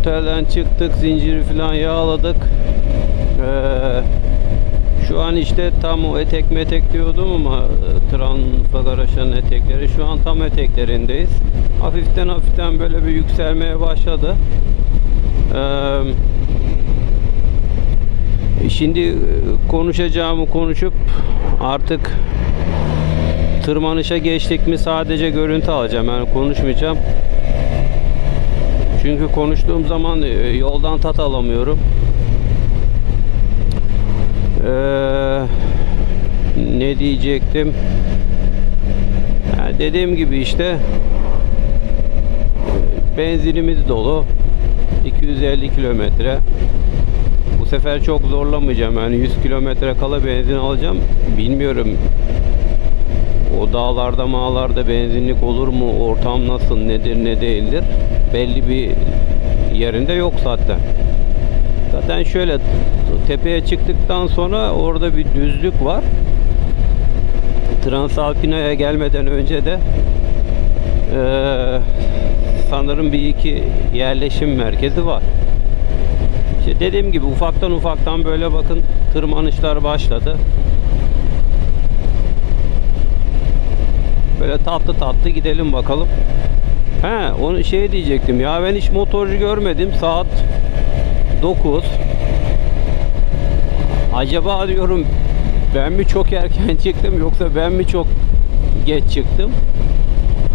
otelden çıktık. Zinciri falan yağladık. Ee, şu an işte tam o etek metek diyordum ama e, Trabzon etekleri şu an tam eteklerindeyiz. Hafiften hafiften böyle bir yükselmeye başladı. Ee, şimdi e, konuşacağımı konuşup artık tırmanışa geçtik mi sadece görüntü alacağım yani konuşmayacağım. Çünkü konuştuğum zaman e, yoldan tat alamıyorum. Ee, ne diyecektim? Ya dediğim gibi işte benzinimiz dolu. 250 kilometre. Bu sefer çok zorlamayacağım. Yani 100 kilometre kala benzin alacağım. Bilmiyorum. O dağlarda mağlarda benzinlik olur mu? Ortam nasıl? Nedir ne değildir? Belli bir yerinde yok zaten. Zaten şöyle tepeye çıktıktan sonra orada bir düzlük var. Transalpina'ya gelmeden önce de eee, sanırım bir iki yerleşim merkezi var. İşte dediğim gibi ufaktan ufaktan böyle bakın tırmanışlar başladı. Böyle tatlı tatlı gidelim bakalım. He, onu şey diyecektim ya ben hiç motorcu görmedim. Saat 9. Acaba diyorum ben mi çok erken çıktım yoksa ben mi çok geç çıktım?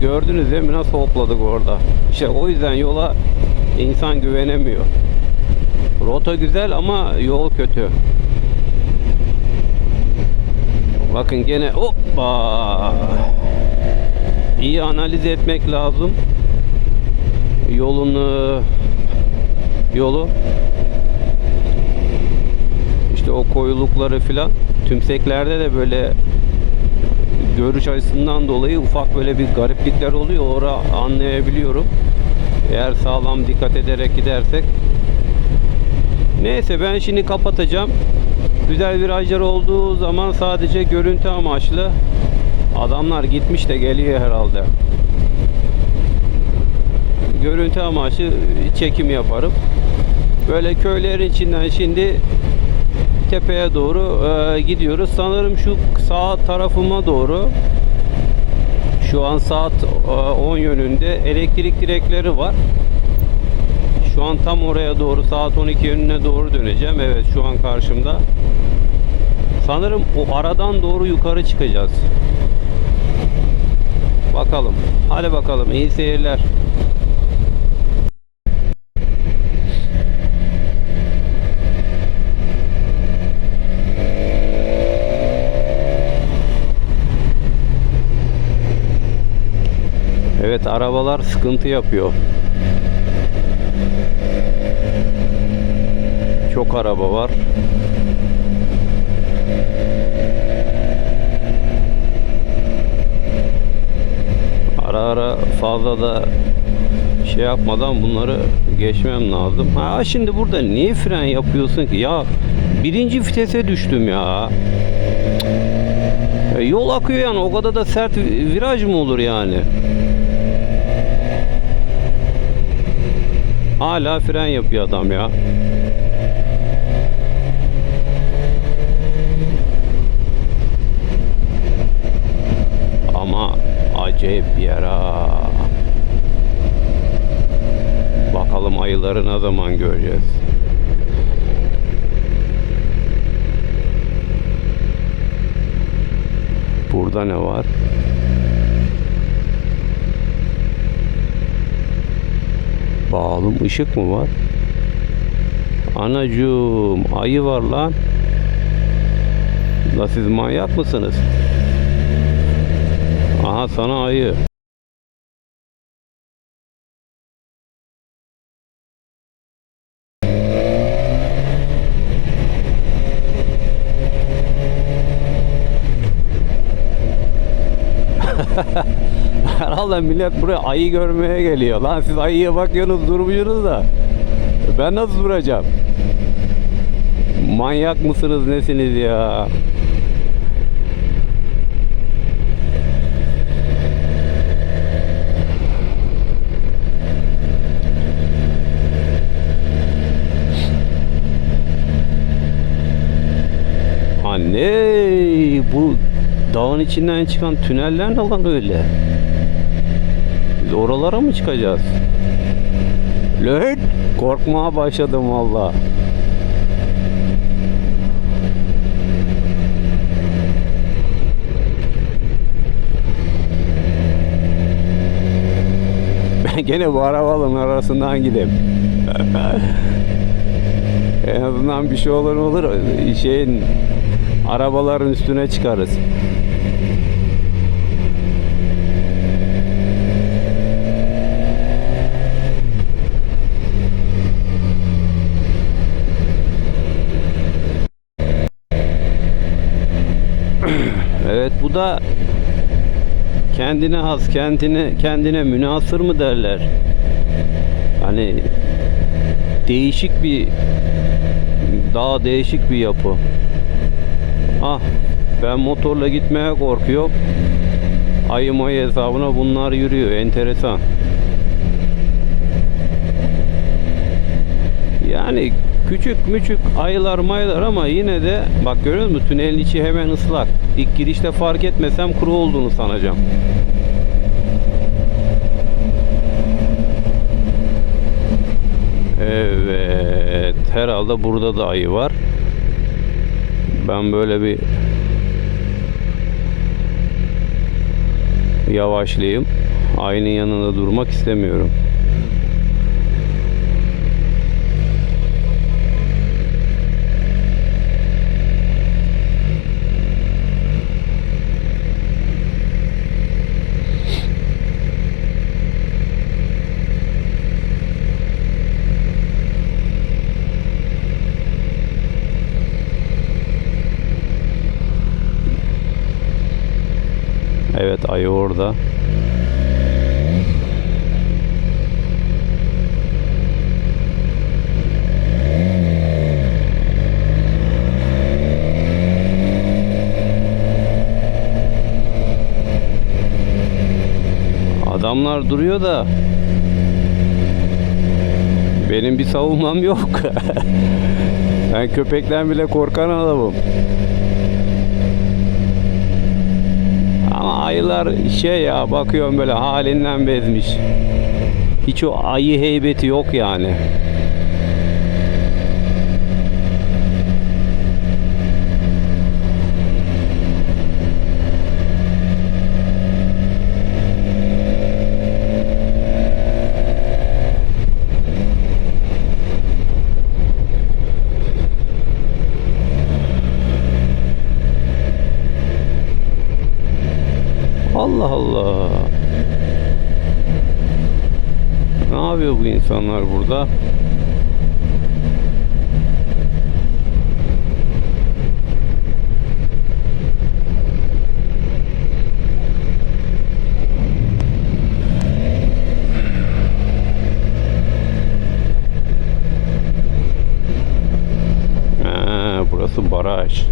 Gördünüz değil mi nasıl hopladık orada? İşte o yüzden yola insan güvenemiyor. Rota güzel ama yol kötü. Bakın gene hoppa. İyi analiz etmek lazım. Yolun e, yolu işte o koyulukları filan tümseklerde de böyle görüş açısından dolayı ufak böyle bir gariplikler oluyor. Ora anlayabiliyorum. Eğer sağlam dikkat ederek gidersek. Neyse ben şimdi kapatacağım. Güzel virajlar olduğu zaman sadece görüntü amaçlı adamlar gitmiş de geliyor herhalde. Görüntü amaçlı çekim yaparım. Böyle köylerin içinden şimdi tepeye doğru e, gidiyoruz. Sanırım şu sağ tarafıma doğru şu an saat e, 10 yönünde elektrik direkleri var. Şu an tam oraya doğru saat 12 yönüne doğru döneceğim. Evet şu an karşımda. Sanırım o aradan doğru yukarı çıkacağız. Bakalım. Hadi bakalım. İyi seyirler. Arabalar sıkıntı yapıyor. Çok araba var. Ara ara fazla da şey yapmadan bunları geçmem lazım. Ha şimdi burada niye fren yapıyorsun ki? Ya birinci vitese düştüm ya. Ya Yol akıyor yani o kadar da sert viraj mı olur yani? Hala fren yapıyor adam ya. Ama acayip ha. Bakalım ayıları ne zaman göreceğiz. Burada ne var? Bağlım ışık mı var? Anacığım ayı var lan. La siz manyak mısınız? Aha sana ayı. Vallahi millet buraya ayı görmeye geliyor. Lan siz ayıya bakıyorsunuz durmuyorsunuz da. Ben nasıl duracağım? Manyak mısınız nesiniz ya? Anne bu dağın içinden çıkan tüneller ne lan öyle? Biz oralara mı çıkacağız? Lan korkmaya başladım valla. Ben gene bu arabaların arasından gideyim. en azından bir şey olur olur şeyin arabaların üstüne çıkarız. Evet bu da kendine has, kendine kendine münasır mı derler? Hani değişik bir daha değişik bir yapı. Ah ben motorla gitmeye korkuyorum. Ayı mayı hesabına bunlar yürüyor. Enteresan. Yani küçük müçük ayılar mayılar ama yine de bak görüyor musun tünelin içi hemen ıslak. İlk girişte fark etmesem kuru olduğunu sanacağım. Evet herhalde burada da ayı var. Ben böyle bir yavaşlayayım. Ayının yanında durmak istemiyorum. Evet ayı orada. Adamlar duruyor da benim bir savunmam yok. ben köpekten bile korkan adamım. Ama ayılar şey ya bakıyorum böyle halinden bezmiş. Hiç o ayı heybeti yok yani. Allah Allah. Ne yapıyor bu insanlar burada? Ha, burası baraj.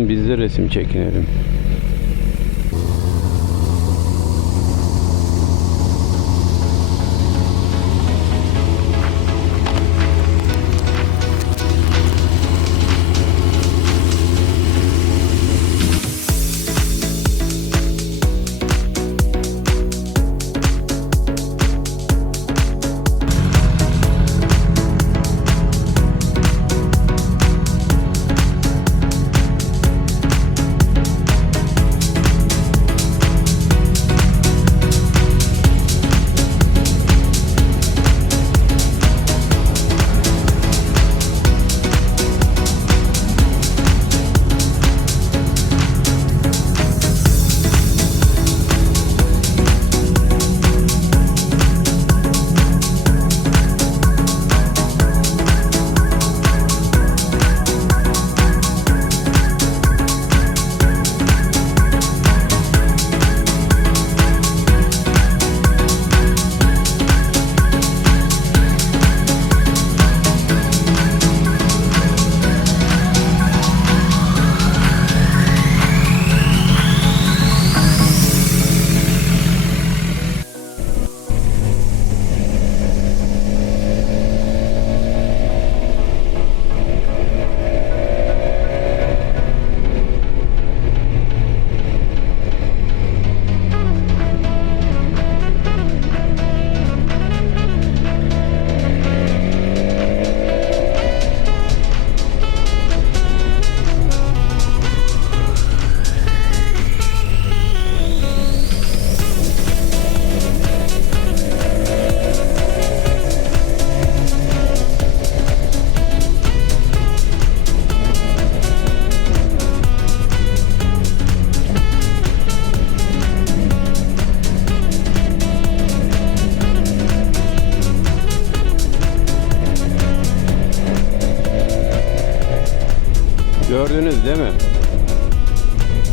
Duralım biz de resim çekinelim.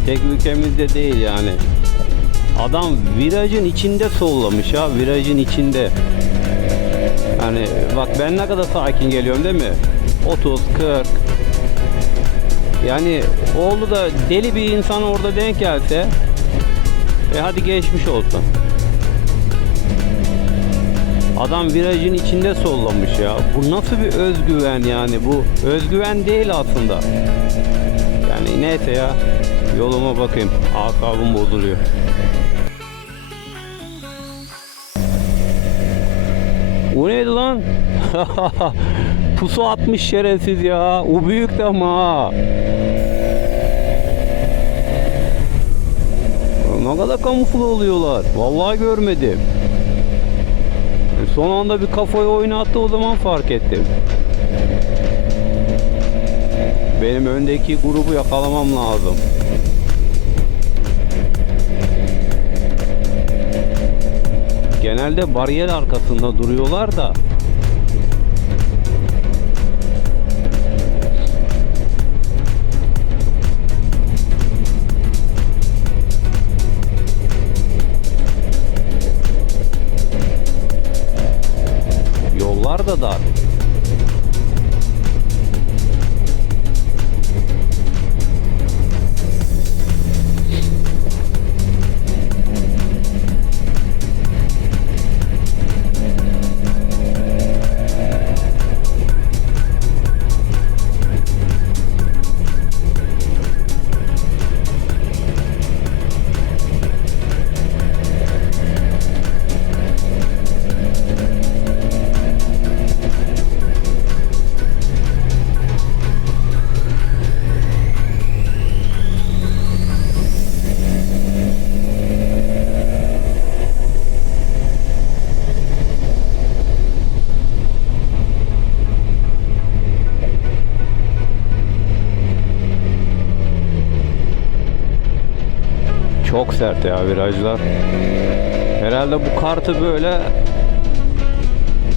Tek ülkemizde değil yani. Adam virajın içinde sollamış ha virajın içinde. Yani bak ben ne kadar sakin geliyorum değil mi? 30, 40. Yani oldu da deli bir insan orada denk gelse e hadi geçmiş olsun. Adam virajın içinde sollamış ya. Bu nasıl bir özgüven yani bu özgüven değil aslında. Yani neyse ya yoluma bakayım. Asabım bozuluyor. O neydi lan? Pusu atmış şerefsiz ya. O büyük de ama. Ne kadar kamufle oluyorlar. Vallahi görmedim. Son anda bir kafayı oynattı o zaman fark ettim. Benim öndeki grubu yakalamam lazım. Genelde bariyer arkasında duruyorlar da yollar da dar. Çok sert ya virajlar. Herhalde bu kartı böyle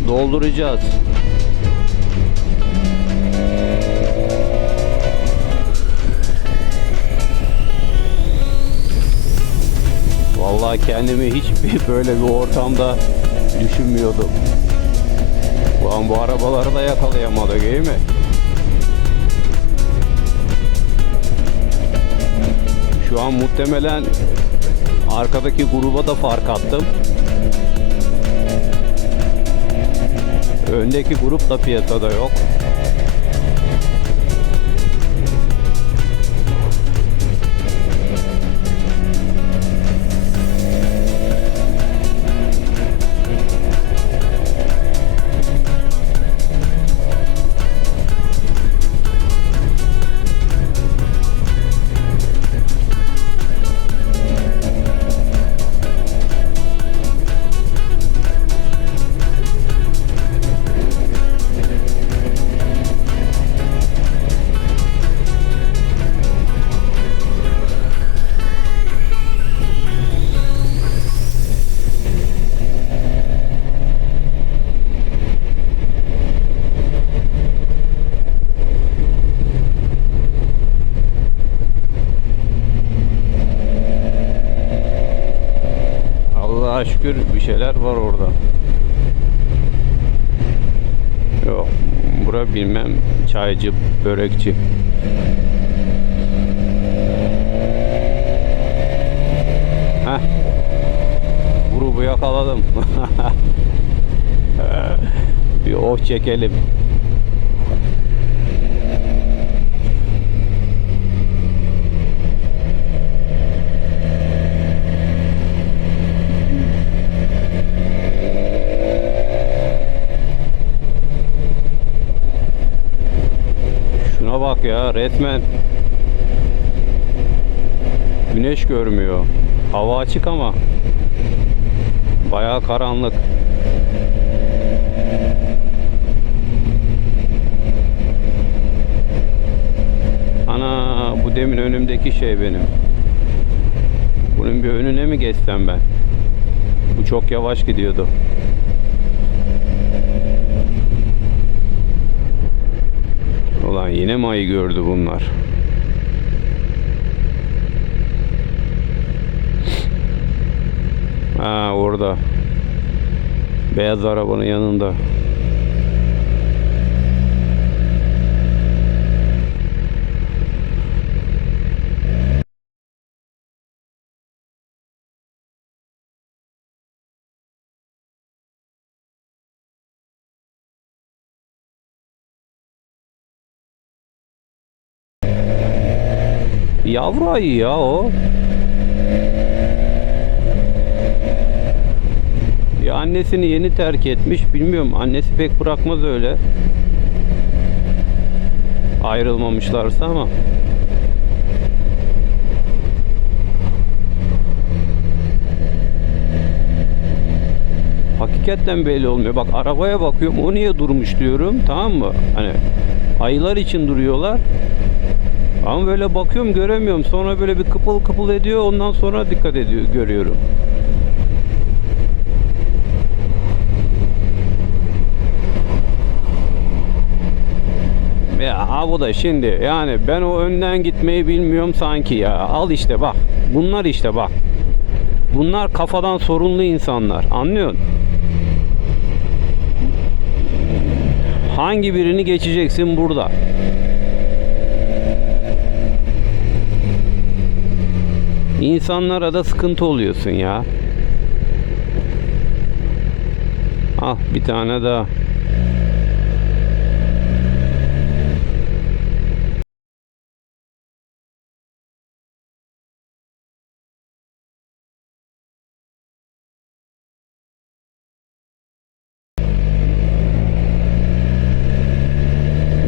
dolduracağız. Vallahi kendimi hiç bir- böyle bir ortamda düşünmüyordum. Ulan bu arabaları da yakalayamadık değil mi? Şu an muhtemelen arkadaki gruba da fark attım. Öndeki grup da piyasada yok. Allah'a şükür bir şeyler var orada. Yok, bura bilmem çaycı, börekçi. Heh. Grubu yakaladım. bir oh çekelim. Şuna bak ya resmen güneş görmüyor. Hava açık ama bayağı karanlık. Ana bu demin önümdeki şey benim. Bunun bir önüne mi geçsem ben? Bu çok yavaş gidiyordu. yine mayı gördü bunlar. Ha orada. Beyaz arabanın yanında. Yavru ayı ya o. Ya annesini yeni terk etmiş. Bilmiyorum annesi pek bırakmaz öyle. Ayrılmamışlarsa ama. Hakikaten belli olmuyor. Bak arabaya bakıyorum o niye durmuş diyorum tamam mı? Hani ayılar için duruyorlar. Ama böyle bakıyorum göremiyorum. Sonra böyle bir kıpıl kıpıl ediyor. Ondan sonra dikkat ediyor görüyorum. Ya bu da şimdi yani ben o önden gitmeyi bilmiyorum sanki ya. Al işte bak. Bunlar işte bak. Bunlar kafadan sorunlu insanlar. Anlıyorsun? Hangi birini geçeceksin burada? İnsanlara da sıkıntı oluyorsun ya. Al bir tane daha.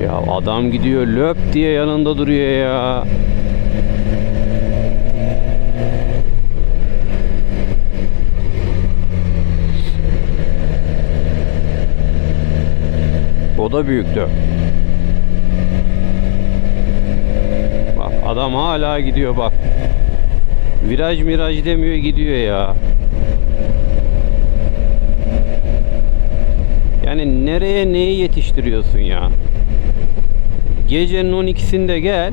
Ya adam gidiyor löp diye yanında duruyor ya. O da büyüktü. Bak adam hala gidiyor bak. Viraj miraj demiyor gidiyor ya. Yani nereye neyi yetiştiriyorsun ya? Gecenin 12'sinde gel.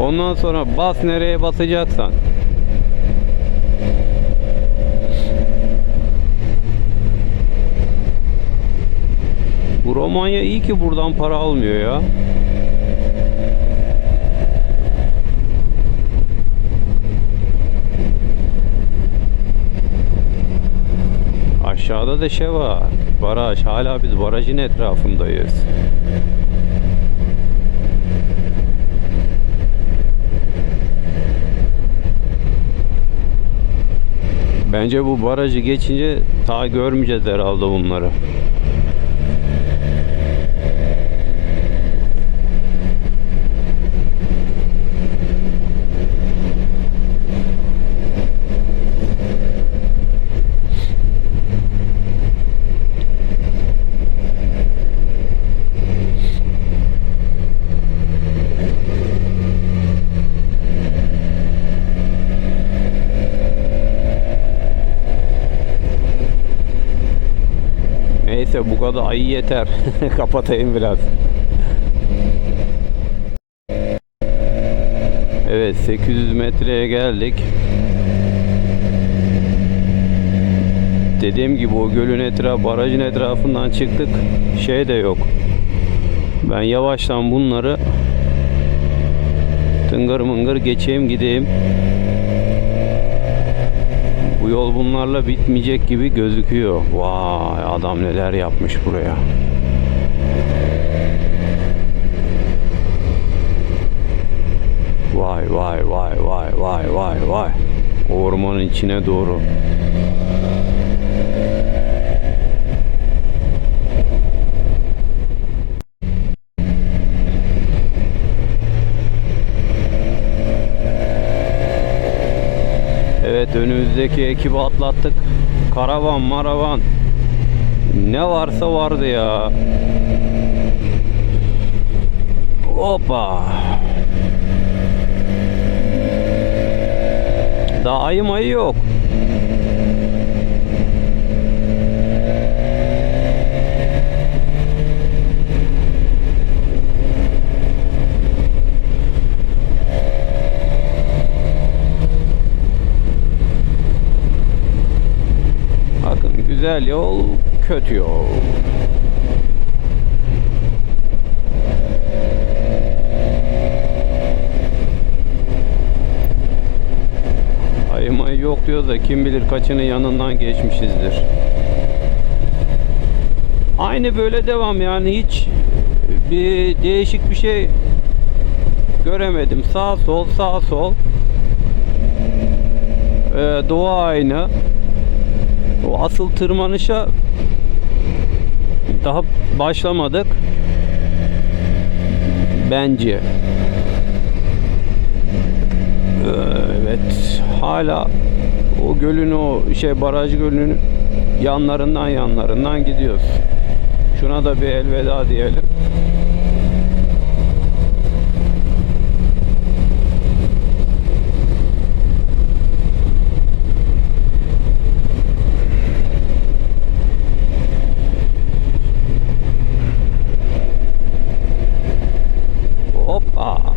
Ondan sonra bas nereye basacaksan. Romanya iyi ki buradan para almıyor ya. Aşağıda da şey var. Baraj. Hala biz barajın etrafındayız. Bence bu barajı geçince daha görmeyeceğiz herhalde bunları. Kadar ayı yeter. Kapatayım biraz. Evet 800 metreye geldik. Dediğim gibi o gölün etrafı, barajın etrafından çıktık. Şey de yok. Ben yavaştan bunları tıngır mıngır geçeyim gideyim. Bu yol bunlarla bitmeyecek gibi gözüküyor. Vay adam neler yapmış buraya. Vay vay vay vay vay vay vay. Ormanın içine doğru. Evet önümüzdeki ekibi atlattık. Karavan maravan. Ne varsa vardı ya. Hoppa. Daha ayı mayı yok. Bakın güzel yol, kötü yol. Ayı mayı yok diyor da kim bilir kaçının yanından geçmişizdir. Aynı böyle devam yani hiç bir değişik bir şey göremedim. Sağ sol sağ sol. Ee, doğa aynı. O asıl tırmanışa daha başlamadık. Bence. Ee, Evet. Hala o gölün o şey baraj gölünün yanlarından yanlarından gidiyoruz. Şuna da bir elveda diyelim. Hoppa.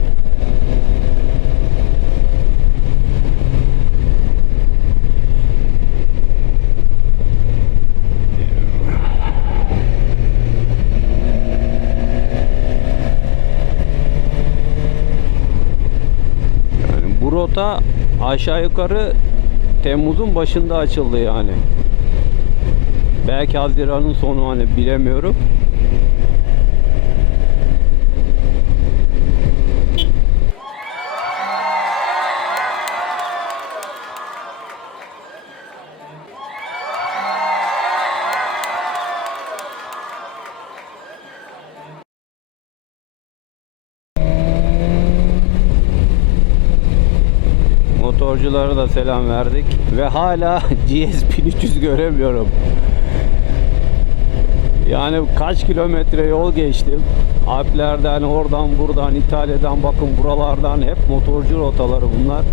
Rota aşağı yukarı Temmuz'un başında açıldı yani. Belki Haziran'ın sonu hani bilemiyorum. Motorculara da selam verdik ve hala GS 1300 göremiyorum. Yani kaç kilometre yol geçtim. Alplerden, oradan, buradan, İtalya'dan bakın buralardan hep motorcu rotaları bunlar.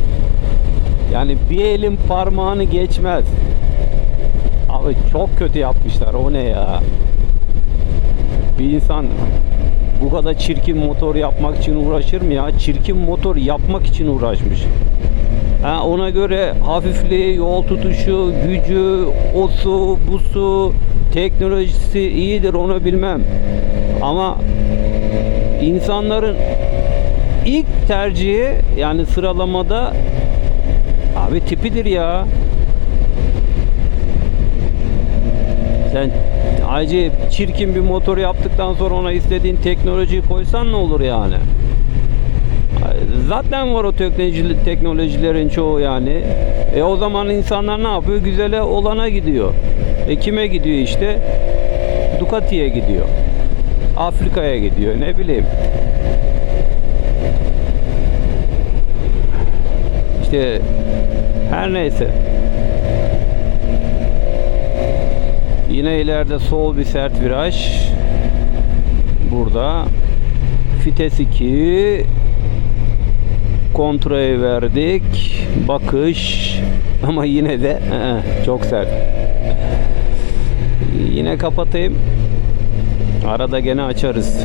Yani bir elin parmağını geçmez. Abi çok kötü yapmışlar. O ne ya? Bir insan bu kadar çirkin motor yapmak için uğraşır mı ya? Çirkin motor yapmak için uğraşmış. Ha, ona göre hafifliği, yol tutuşu, gücü, osu, busu, teknolojisi iyidir onu bilmem. Ama insanların ilk tercihi yani sıralamada abi tipidir ya. Sen acı çirkin bir motor yaptıktan sonra ona istediğin teknolojiyi koysan ne olur yani? Zaten var o teknoloji, teknolojilerin çoğu yani. E o zaman insanlar ne yapıyor? Güzele olana gidiyor. E kime gidiyor işte? Ducati'ye gidiyor. Afrika'ya gidiyor ne bileyim. İşte her neyse. Yine ileride sol bir sert viraj. Burada. Vites 2 kontrayı verdik. Bakış ama yine de çok sert. Yine kapatayım. Arada gene açarız.